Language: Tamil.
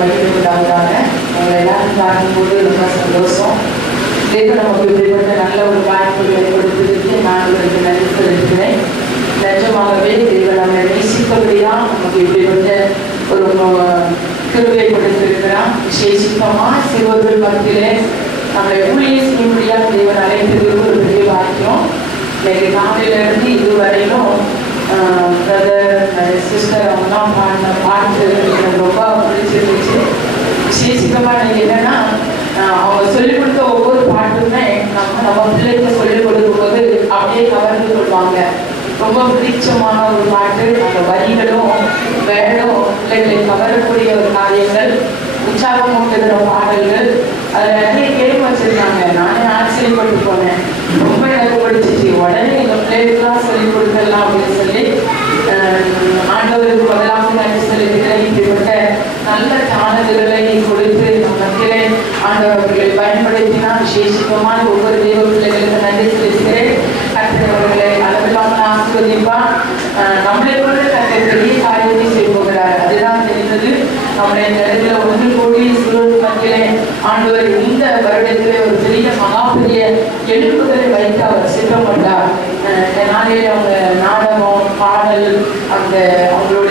மகிழ்வு உண்டாவதாக. உங்களை எல்லாரும் பார்க்கும்போது ரொம்ப சந்தோஷம். தேவன் நமக்கு இப்படிப்பட்ட நல்ல ஒரு வாய்ப்புகளை கொடுத்ததுக்கு நான் உங்களுக்கு நன்றி தெரிவிக்கிறேன். நிஜமாகவே தேவன் நம்மை நேசிப்பபடிதான் நமக்கு இப்படிப்பட்ட ஒரு கிருபையை கொடுத்திருக்கிறான். விசேஷமாக சிறுவர்கள் மத்தியிலே நம்மளை ஊழியம் செய்யும்படியாக தேவன் அழைத்ததுக்கு ஒரு பெரிய வாக்கியம். இன்னைக்கு காலையிலிருந்து இதுவரையிலும் பிரதர் சிஸ்டர் அவங்கலாம் பாடின பாட்டு எனக்கு ரொம்ப பிடிச்சிருந்துச்சு. விசேஷமாக எனக்கு என்னன்னா அவங்க சொல்லிக் கொடுத்த ஒவ்வொரு பாட்டுமே நம்ம பிள்ளைக்கு சொல்லிக் கொடுக்கும்போது அப்படியே கவர்ந்து கொள்வாங்க. ரொம்ப பிடிச்சமான ஒரு பாட்டு. அந்த வரிகளும் வேடும் பிள்ளைகளை கவரக்கூடிய ஒரு காரியங்கள், உற்சாகமூட்டுகிற பாடல்கள், அதில் நிறைய கேள்வி வச்சிருக்காங்க. நானே ஆச்சரியப்பட்டு போனேன். ரொம்ப எனக்கு பிடிச்சிச்சு. உடனே எங்கள் பிள்ளைகளுக்கெல்லாம் சொல்லிக் கொடுக்கலாம் அப்படின்னு சொல்லி ஆண்டவருக்கு முதலாக நன்றி செலுத்துகிறேன். இப்படிப்பட்ட நல்ல தானதுகளை கொடுத்து மத்தியிலே ஆண்டவர்களை பயன்படுத்தினால் விசேஷமான ஒவ்வொரு தெய்வ பிள்ளைகளுக்கு நன்றி செலுத்துகிறேன். கர்த்தர் அளவில்லாமல் ஆசீர்வதிப்பா. நம்மளை கொண்டு கர்த்தர் பெரிய காரியத்தை செய்ய போகிறார். அதுதான் தெரிந்தது. நம்மளை இந்த இடத்துல ஒன்று கூடி சிறுவர்கள் மத்தியிலே ஆண்டவர் இந்த வருடத்திலே ஒரு பெரிய மகாபெரிய எழுப்புதலை வைத்து அவர் சித்தம் கொண்டார். நாளையில அவங்க நாடகம் பாடல் அந்த அவங்களோட